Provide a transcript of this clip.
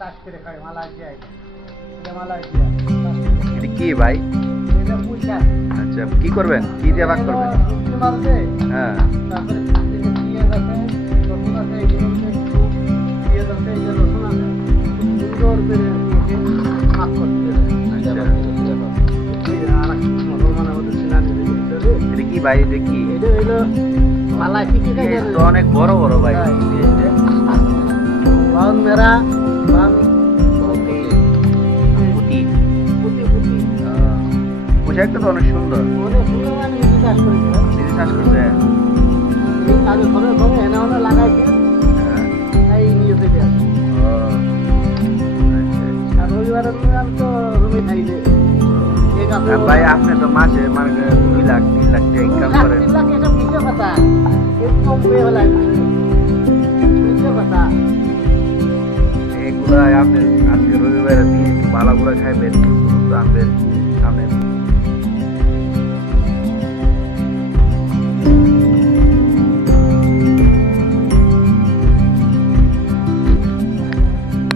চাষ করে খায় মালয়েশিয়া এটা। মালয়েশিয়া। চাষ করে খায়। এটা কি ভাই? এটা। আচ্ছা কি করবেন? কি দিয়ে ভাগ করবেন? হ্যাঁ। তারপরে পেঁয়াজ আছে, রসুন আছে, এইগুলো হচ্ছে একটু পেঁয়াজ আছে, এই যে রসুন আছে, সুন্দর করে মেখে করতে হবে। আচ্ছা। এটা কি ভাই? এটা কি? এটা অনেক বড় বড় ভাই। বাউন মেরা তো রুমে থাকি যে এই কাপড় আর ভাই আপনি তো মাসে মানে দুই লাখ তিন লাখ টাকা ইনকাম করেন। এগুলো আপনি আজকে রবিবারের দিন একটু ভালো করে খাইবেন আনবেন আপনি